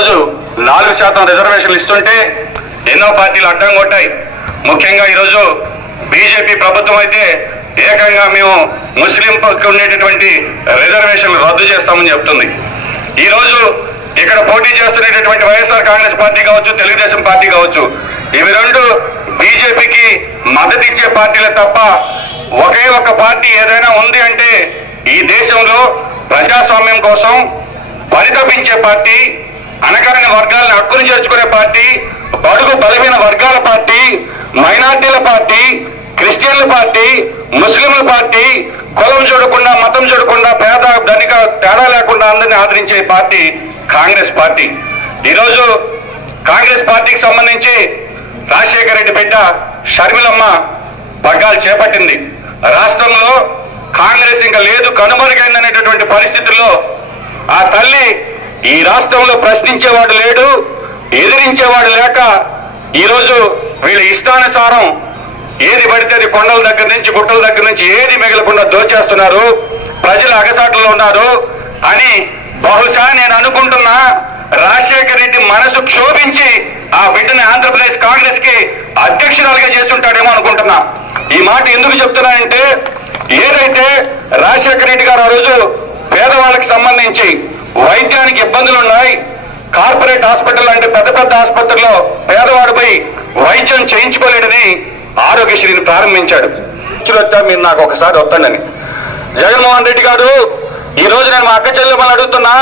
రోజు 4% రిజర్వేషన్లు ఇస్తుంటే ఎన్నో పార్టీలు అడ్డం కొట్టాయి. ముఖ్యంగా ఈరోజు బీజేపీ ప్రభుత్వం అయితే ఏకంగా మేము ముస్లింలకు ఉండేటటువంటి రిజర్వేషన్లు రద్దు చేస్తామని చెప్తుంది. ఈరోజు ఇక్కడ పోటీ చేస్తున్నటువంటి వైఎస్ఆర్ కాంగ్రెస్ పార్టీ కావచ్చు, తెలుగుదేశం పార్టీ కావచ్చు, ఇవి రెండు బీజేపీకి మద్దతు ఇచ్చే పార్టీలే తప్ప ఒకే ఒక్క పార్టీ ఏదైనా ఉంది అంటే ఈ దేశంలో ప్రజాస్వామ్యం కోసం పరితపించే పార్టీ, అణగారిన వర్గాలను హక్కును చేర్చుకునే పార్టీ, బడుగు బలహీన వర్గాల పార్టీ, మైనార్టీల పార్టీ, క్రిస్టియన్ల పార్టీ, ముస్లింల పార్టీ, కులం చూడకుండా మతం చూడకుండా పేద ధనిక తేడా లేకుండా అందరినీ ఆదరించే పార్టీ కాంగ్రెస్ పార్టీ. ఈరోజు కాంగ్రెస్ పార్టీకి సంబంధించి రాజశేఖర రెడ్డి బిడ్డ షర్మిలమ్మ పగ్గాలు చేపట్టింది. రాష్ట్రంలో కాంగ్రెస్ ఇంకా లేదు, కనుమరుగైందనేటటువంటి పరిస్థితుల్లో ఆ తల్లి ఈ రాష్ట్రంలో ప్రశ్నించేవాడు లేడు, ఎదిరించేవాడు లేక ఈరోజు వీళ్ళ ఇష్టానుసారం ఏది పడితే అది కొండల దగ్గర నుంచి గుట్టల దగ్గర నుంచి ఏది మిగలకుండా దోచేస్తున్నారు, ప్రజలు అగసాట్లో ఉన్నారు అని బహుశా నేను అనుకుంటున్నా రాజశేఖర రెడ్డి మనసు క్షోభించి ఆ బిడ్డని ఆంధ్రప్రదేశ్ కాంగ్రెస్ కి అధ్యక్షురాలుగా చేస్తుంటాడేమో అనుకుంటున్నా. ఈ మాట ఎందుకు చెప్తున్నానంటే ఏదైతే రాజశేఖర రెడ్డి గారు ఆ రోజు పేదవాళ్ళకి సంబంధించి వైద్యానికి ఇబ్బందులు ఉన్నాయి, కార్పొరేట్ హాస్పిటల్ అంటే పెద్ద పెద్ద ఆసుపత్రుల్లో పేదవాడు పోయి వైద్యం చేయించుకోలేడని ఆరోగ్యశ్రీని ప్రారంభించాడు. మీరు నాకు ఒకసారి వద్దండి. జగన్మోహన్ రెడ్డి గారు ఈ రోజు నేను మా అక్క చెల్లెమ్మని అడుగుతున్నా,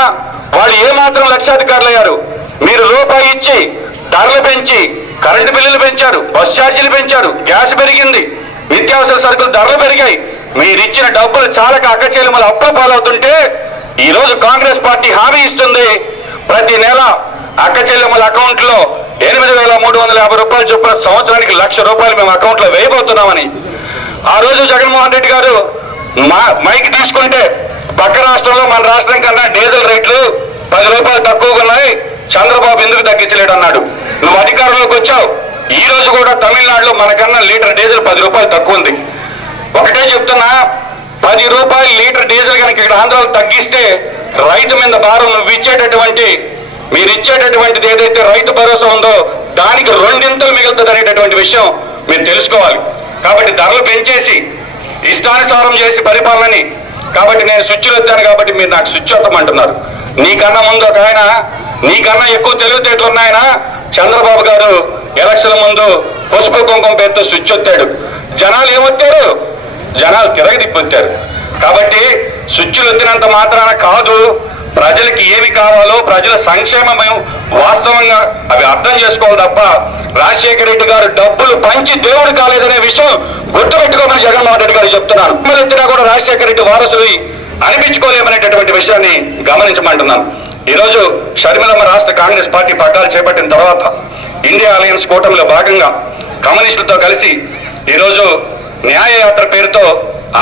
వాళ్ళు ఏమాత్రం లక్షాధికారులు అయ్యారు? మీరు రూపాయి ఇచ్చి ధరలు పెంచి కరెంటు బిల్లులు పెంచారు, బస్ ఛార్జీలు పెంచారు, గ్యాస్ పెరిగింది, నిత్యావసర సరుకులు ధరలు పెరిగాయి. మీరిచ్చిన డబ్బులు చాలక అక్క చెల్లెమ్మలు అప్పుల పాలవుతుంటే ఈ రోజు కాంగ్రెస్ పార్టీ హామీ ఇస్తుంది, ప్రతి నెల అక్క చెల్లెమ్మల అకౌంట్ లో 8,350 రూపాయలు చొప్పున సంవత్సరానికి ₹1,00,000 మేము అకౌంట్ లో వేయబోతున్నామని. ఆ రోజు జగన్మోహన్ రెడ్డి గారు మైక్ తీసుకుంటే పక్క రాష్ట్రంలో మన రాష్ట్రం కన్నా డీజిల్ రేట్లు 10 రూపాయలు తక్కువగా ఉన్నాయి, చంద్రబాబు ఎందుకు తగ్గించలేడు అన్నాడు. నువ్వు అధికారంలోకి వచ్చావు, ఈ రోజు కూడా తమిళనాడులో మనకన్నా లీటర్ డీజిల్ 10 రూపాయలు తక్కువ ఉంది. ఒకటే చెప్తున్నా, 10 రూపాయలు లీటర్ డీజిల్ కనుక ఇక్కడ ఆంధ్రాలో తగ్గిస్తే రైతు మీద భారం మీరు ఇచ్చేటటువంటిది ఏదైతే రైతు భరోసా ఉందో దానికి 2 మిగులుతుంది అనేటటువంటి విషయం మీరు తెలుసుకోవాలి. కాబట్టి ధరలు పెంచేసి ఇష్టానుసారం చేసి పరిపాలనని, కాబట్టి నేను స్విచ్లు వచ్చాను కాబట్టి మీరు నాకు స్విచ్ వద్దమంటున్నారు. నీకన్నా ముందు ఒక ఆయన, నీకన్నా ఎక్కువ తెలివితేటలు ఉన్నాయన చంద్రబాబు గారు ఎలక్షన్ ముందు పసుపు కుంకుమ పేరుతో స్విచ్ వచ్చాడు. జనాలు ఏమొచ్చారు? జనాలు తిరగదిప్పొచ్చారు. కాబట్టి స్విచ్లు వచ్చినంత మాత్రాన కాదు, ప్రజలకి ఏమి కావాలో ప్రజల సంక్షేమం వాస్తవంగా అవి అర్థం చేసుకోవాలి తప్ప రాజశేఖర రెడ్డి గారు డబ్బులు పంచి దేవుడు కాలేదనే విషయం గుర్తుపెట్టుకోమని జగన్మోహన్ రెడ్డి గారు చెప్తున్నారు. ఎత్తినా కూడా రాజశేఖర రెడ్డి వారసులు అనిపించుకోలేమనేటటువంటి విషయాన్ని గమనించమంటున్నాను. ఈరోజు షర్మిలమ్మ రాష్ట్ర కాంగ్రెస్ పార్టీ పట్టాలు చేపట్టిన తర్వాత ఇండియా అలయన్స్ కూటమిలో భాగంగా కమ్యూనిస్టులతో కలిసి ఈరోజు న్యాయయాత్ర పేరుతో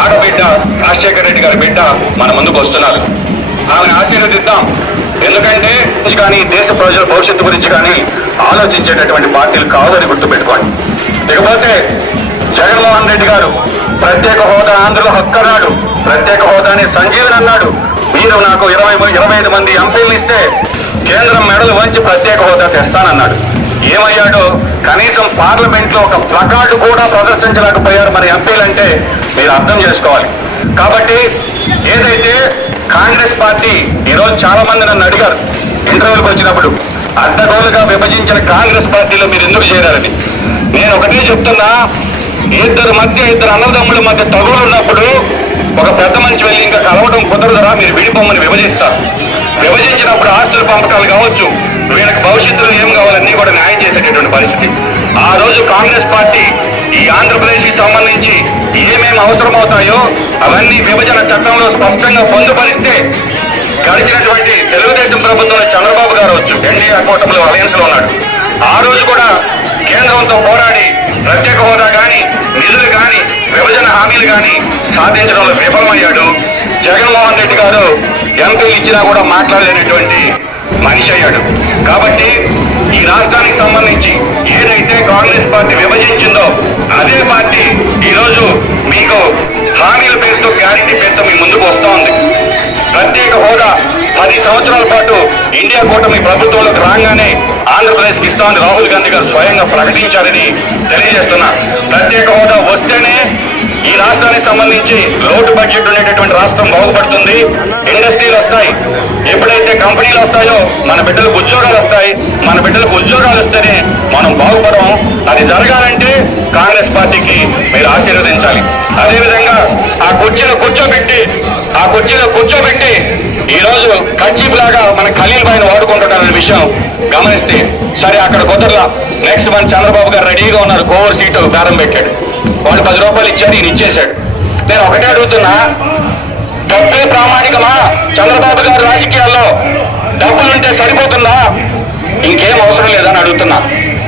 ఆడబిడ్డ రాజశేఖర రెడ్డి గారి బిడ్డ మన ముందుకు వస్తున్నారు. ఆమెను ఆశీర్వదిద్దాం. ఎందుకంటే కానీ దేశ ప్రజల భవిష్యత్తు గురించి కానీ ఆలోచించేటటువంటి పార్టీలు కాదని గుర్తుపెట్టుకోండి. ఇకపోతే జగన్మోహన్ రెడ్డి గారు ప్రత్యేక హోదా ఆంధ్రలో హక్కు అన్నాడు, ప్రత్యేక హోదాని సంజీవన్ అన్నాడు. మీరు నాకు 25 మంది ఎంపీలు ఇస్తే కేంద్రం మెడలు వంచి ప్రత్యేక హోదా తెస్తానన్నాడు. ఏమయ్యాడో కనీసం పార్లమెంట్ లో ఒక ప్లకార్డు కూడా ప్రదర్శించలేకపోయారు మన ఎంపీలంటే మీరు అర్థం చేసుకోవాలి. కాబట్టి ఏదైతే కాంగ్రెస్ పార్టీ ఈరోజు చాలా మంది నన్ను అడిగారు ఇంటర్వ్యూకి వచ్చినప్పుడు, అడ్డగోలుగా విభజించిన కాంగ్రెస్ పార్టీలో మీరు ఎందుకు చేరారని. నేను ఒకటే చెప్తున్నా, ఇద్దరు అన్నదమ్ముల మధ్య తగులు ఉన్నప్పుడు ఒక పెద్ద మనిషి వెళ్ళి ఇంకా కలవడం కుదరదురా, మీరు విడిపోమని విభజిస్తారు. విభజించినప్పుడు ఆస్తుల పంపకాలు కావచ్చు, వీళ్ళకి భవిష్యత్తులో ఏం కావాలన్నీ కూడా న్యాయం చేసేటటువంటి పరిస్థితి. ఆ రోజు కాంగ్రెస్ పార్టీ ఈ ఆంధ్రప్రదేశ్కి సంబంధించి ఏమేమి అవసరమవుతాయో అవన్నీ విభజన చట్టంలో స్పష్టంగా పొందుపరిస్తే గడిచినటువంటి తెలుగుదేశం ప్రభుత్వంలో చంద్రబాబు గారు వచ్చు ఎన్డీఏ కూటమిలో అలయన్స్ లో ఉన్నాడు. ఆ రోజు కూడా కేంద్రంతో పోరాడి ప్రత్యేక హోదా కానీ నిధులు కానీ విభజన హామీలు కానీ సాధించడంలో విఫలమయ్యాడు. జగన్మోహన్ రెడ్డి గారు ఎంపీలు ఇచ్చినా కూడా మాట్లాడలేనటువంటి మనిషి అయ్యాడు. కాబట్టి ఈ రాష్ట్రానికి సంబంధించి ఏదైతే కాంగ్రెస్ పార్టీ విభజించిందో అదే పార్టీ ఈరోజు మీకు హామీల పేరుతో, గ్యారెంటీ పేరుతో మీ ముందుకు వస్తూ ఉంది. ప్రత్యేక హోదా 10 సంవత్సరాల పాటు ఇండియా కూటమి ప్రభుత్వంలోకి రాగానే ఆంధ్రప్రదేశ్కి ఇస్తామని రాహుల్ గాంధీ గారు స్వయంగా ప్రకటించారని తెలియజేస్తున్నా. ప్రత్యేక హోదా వస్తేనే ఈ రాష్ట్రానికి సంబంధించి లోటు బడ్జెట్ ఉండేటటువంటి రాష్ట్రం బాగుపడుతుంది. ఇండస్ట్రీలు వస్తాయి, ఎప్పుడైతే కంపెనీలు వస్తాయో మన బిడ్డలకు ఉద్యోగాలు వస్తాయి. మన బిడ్డలకు ఉద్యోగాలు వస్తేనే మనం బాగుపడము. అది జరగాలంటే కాంగ్రెస్ పార్టీకి మీరు ఆశీర్వదించాలి. అదేవిధంగా ఆ కుర్చీలో కూర్చోబెట్టి ఈరోజు కచ్చీప్ లాగా మన ఖలీల్ బాయ్ని వాడుకుంటున్నారనే విషయం గమనిస్తే సరే, అక్కడ కుదరలా. నెక్స్ట్ మంత్ చంద్రబాబు గారు రెడీగా ఉన్నారు, కోవర్ సీటు బేరం పెట్టాడు. వాళ్ళు 10 రూపాయలు ఇచ్చారు, ఈయన ఇచ్చేశాడు. నేను ఒకటే అడుగుతున్నా, డబ్బే ప్రామాణికమా? చంద్రబాబు గారు రాజకీయాల్లో డబ్బులుంటే సరిపోతుందా? ఇంకేం అవసరం లేదని అడుగుతున్నా.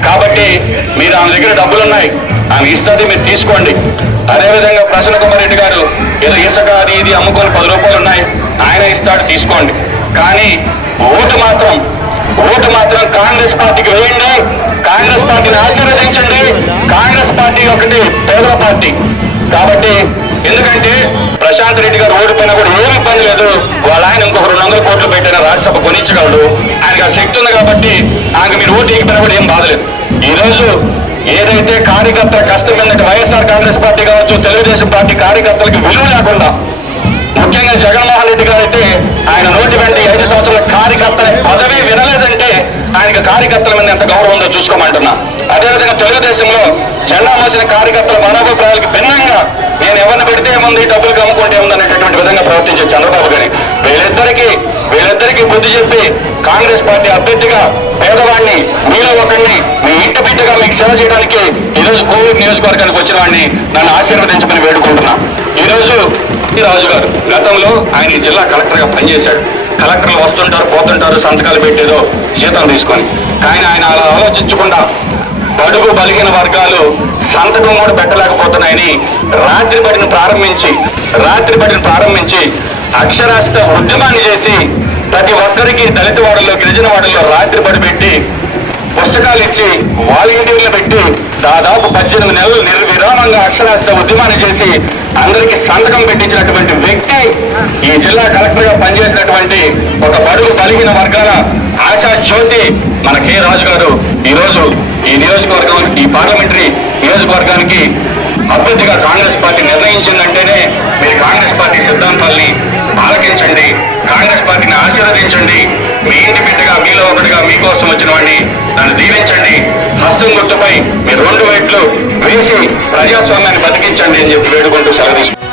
కాబట్టి మీరు ఆమె దగ్గర డబ్బులున్నాయి, ఆమె ఇస్తుంది, మీరు తీసుకోండి. అదేవిధంగా ప్రసన్న కుమార్ రెడ్డి గారు ఏదో ఇసుక అది ఇది అమ్ముకొని 10 రూపాయలు ఉన్నాయి, ఆయన ఇస్తాడు, తీసుకోండి. కానీ ఓటు మాత్రం కాంగ్రెస్ పార్టీకి వేయండి. కాంగ్రెస్ పార్టీని ఆశీర్వదించండి. కాంగ్రెస్ పార్టీ ఒకటి పేదల పార్టీ. కాబట్టి ఎందుకంటే ప్రశాంత్ రెడ్డి గారు ఓడిపోయినా కూడా ఏమి ఇబ్బంది లేదు. వాళ్ళ ఆయన ఇంకొక 200 కోట్లు పెట్టిన రాజ్యసభ కొనిచ్చగలడు. ఆయనకు ఆ శక్తి ఉంది కాబట్టి ఆయనకు మీరు ఓటు ఇకపోయినా కూడా ఏం బాధలేదు. ఈరోజు ఏదైతే కార్యకర్తల కష్టం ఏంటంటే వైఎస్ఆర్ కాంగ్రెస్ పార్టీ కావచ్చు, తెలుగుదేశం పార్టీ కార్యకర్తలకు విలువ లేకుండా, ముఖ్యంగా జగన్మోహన్ రెడ్డి గారు అయితే ఆయన నోటి వెంట 5 సంవత్సరాల కార్యకర్తల పదవి వినలేదంటే ఆయనకు కార్యకర్తల మీద ఎంత గౌరవం ఉందో చూసుకోమంటున్నా. అదేవిధంగా తెలుగుదేశంలో జెండా మోసిన కార్యకర్తల మనోభిప్రాయాలకు భిన్నంగా నేను ఎవరిని పెడితే ఏముంది, డబ్బులు అమ్ముకుంటే ఉంది అనేటటువంటి విధంగా ప్రవర్తించే చంద్రబాబు గారి వీళ్ళిద్దరికీ బుద్ధి చెప్పి కాంగ్రెస్ పార్టీ అభ్యర్థిగా పేదవాడిని, మీలో ఒకరిని, మీ ఇంటి బిడ్డగా మీకు సేవ చేయడానికి ఈరోజు కోవిడ్ నియోజకవర్గానికి వచ్చిన వాడిని నన్ను ఆశీర్వదించమని వేడుకుంటున్నా. ఈరోజు రాజు గారు గతంలో ఆయన జిల్లా కలెక్టర్గా పనిచేశాడు. కలెక్టర్లు వస్తుంటారు, పోతుంటారు, సంతకాలు పెట్టేదో జీతం తీసుకొని. కానీ ఆయన అలా ఆలోచించకుండా బడుగు బలిగిన వర్గాలు సంతకం కూడా పెట్టలేకపోతున్నాయని రాత్రి బడిని ప్రారంభించి అక్షరాస్యత ఉద్యమాన్ని చేసి ప్రతి ఒక్కరికి దళిత వాడల్లో, గిరిజన వాడల్లో రాత్రి బడి పెట్టి పుస్తకాలు ఇచ్చి వాలంటీర్లు పెట్టి దాదాపు 18 నెలలు నిర్విరామంగా అక్షరాస్యత ఉద్యమాన్ని చేసి అందరికీ సంతకం పెట్టించినటువంటి వ్యక్తి ఈ జిల్లా కలెక్టర్ గా పనిచేసినటువంటి ఒక బడుగు బలిగిన వర్గాల ఆశా జ్యోతి మన కె రాజు గారు ఈరోజు ఈ నియోజకవర్గం, ఈ పార్లమెంటరీ నియోజకవర్గానికి అభ్యర్థిగా కాంగ్రెస్ పార్టీ నిర్ణయించిందంటేనే మీరు కాంగ్రెస్ పార్టీ సిద్ధాంతాల్ని ఆలకించండి, కాంగ్రెస్ పార్టీని ఆశీర్వదించండి. మీ ఇంటి బిడ్డగా, మీలో ఒకటిగా మీకోసం వచ్చిన వాడిని నన్ను దీవించండి. హస్తం గుర్తుపై మీరు 2 వైట్లు వేసి ప్రజాస్వామ్యాన్ని బతికించండి అని చెప్పి వేడుకుంటూ సెలవు తీసుకుంటాను.